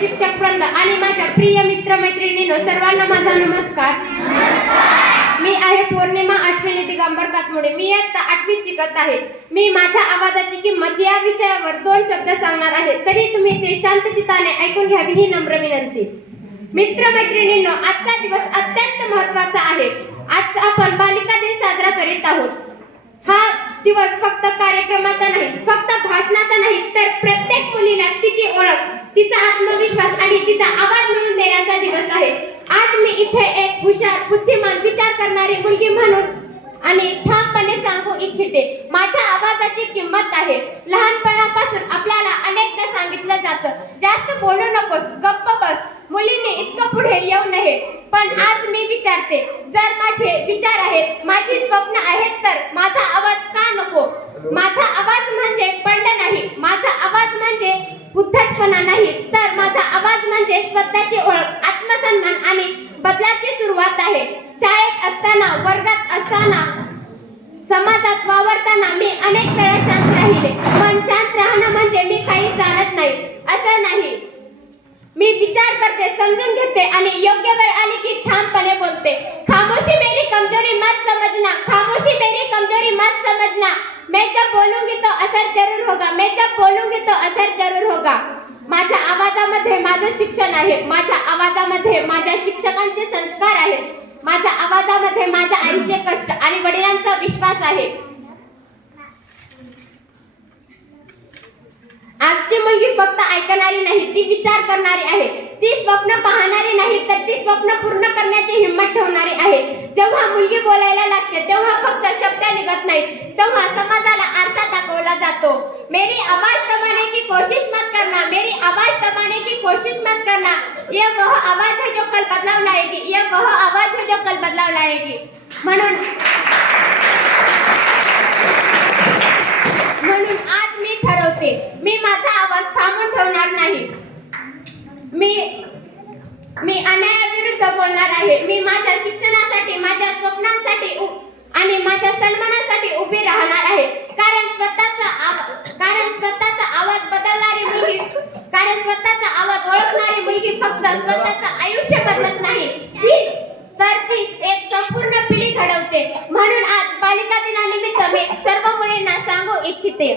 शिक्षक वृंद आणि माझ्या प्रिय मित्र मैत्रिणींनो सर्वांना माझा नमस्कार. मी आहे पौर्णिमा अश्विनी दिगंबर काचमोडे मी आता आठवीत शिकत आहे. मी माझ्या आवाजाची किंमत या विषयावर दोन शब्द सांगणार आहे. तरी तुम्ही ते शांत चित्ताने ऐकून घ्यावी ही नम्र विनंती. मित्र मैत्रिणींनो आजचा दिवस अत्यंत महत्त्वाचा आहे. आज आपण बालिका दिन साजरा करीत आहोत. हा दिवस फक्त कार्यक्रमाचा नाही फक्त भाषणाचा नाही तर प्रत्येक मुलीला तिची ओळख तिचा आत्मविश्वास आणि तिचा आवाज म्हणून देण्याचा दिवस आहे आज मी इथे एक हुशार बुद्धिमान विचार करणारी मुलगी म्हणून आणि ठामपणे सांगू इच्छिते. माझ्या आवाजाची किंमत आहे. लहानपणापासून आपल्याला अनेकदा सांगितलं जातं जास्त बोलू नकोस गप्प बस. मुलीने इतकं पुढे येऊ नये. पण आज मी विचारते जर माझे विचार आहेत माझी स्वप्न आहेत तर माझा आवाज का नको? माझा आवाज म्हणजे पंड नाही माझा आवाज म्हणजे उद्धटपणा नाही. तर माझा आवाज म्हणजे स्वतःची ओळख आत्मसन्मान आणि बदलाची सुरुवात आहे. शाळेत असताना वर्गात असताना समाजात वावरताना मी अनेक वेळा शांत राहिले. पण शांत राहणं म्हणजे मी काही जाणत नाही. असं नाही. मी विचार करते समजून घेते आणि योग्य वेळ आली की ठामपणे बोलते. खामोशी मेरी कमजोरी मत समझना खामोशी मेरी कमजोरी मत समझना मैं जब बोलूंगी तो असर जरूर होगा मैं जब बोलूंगी तो असर जरूर होगा. माझ्या आवाजामध्ये माझं शिक्षण आहे. माझ्या आवाजामध्ये माझ्या शिक्षकांचे संस्कार आहेत. माझ्या आवाजामध्ये माझ्या आईचे कष्ट आणि वडिलांचा विश्वास आहे. आजची मुलगी फक्त ऐकणारी नाही ती विचार करणारी आहे. ती स्वप्न पाहणारी नाही तर ती स्वप्न पूर्ण करण्याची हिंमत ठेवणारी आहे. जेव्हा मुलगी बोलायला लागते तेव्हा फक्त शब्द निघत नाहीत. तेव्हा समाजाला जातो. मेरी आवाज दबाने की कोशिश मत करना. मेरी आवाज दबाने की कोशिश मत करना. ये वह आवाज है जो कल बदलाव लाएगी. ये वह आवाज है जो कल बदलाव लाएगी. म्हणून म्हणून आज मी ठरवते. मी माझा आवाज थांबून ठेवणार नाही. मी मी अन्यायाविरुद्ध बोलणार आहे. मी माझ्या शिक्षणासाठी माझ्या स्वप्नांसाठी आणि माझ्या सन्मानासाठी उभी राहणार आहे कारण स्वतःचा आव- कारण स्वतःचा आवाज बदलणारी मुलगी कारण स्वतःचा आवाज ओळखणारी मुलगी फक्त स्वतःचं आयुष्य बदलत नाही. ती तर ती एक संपूर्ण पिढी घडवते. म्हणून आज बालिका दिनानिमित्त मी सर्व मुलींना सांगू इच्छिते.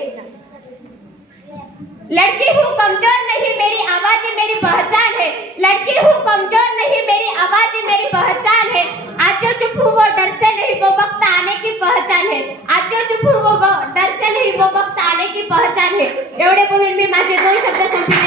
लड़की हूँ कमजोर नहीं मेरी आवाज मेरी पहचान है. लड़की हूँ कमजोर नहीं मेरी आवाज मेरी पहचान है. आज जो चुप हूँ वो डर से नहीं वो वक्त आने की पहचान है आज जो चुप हूँ वो व- डर से नहीं वो वक्त आने की पहचान है एवढे बोलून मी माझे दोन शब्द संपले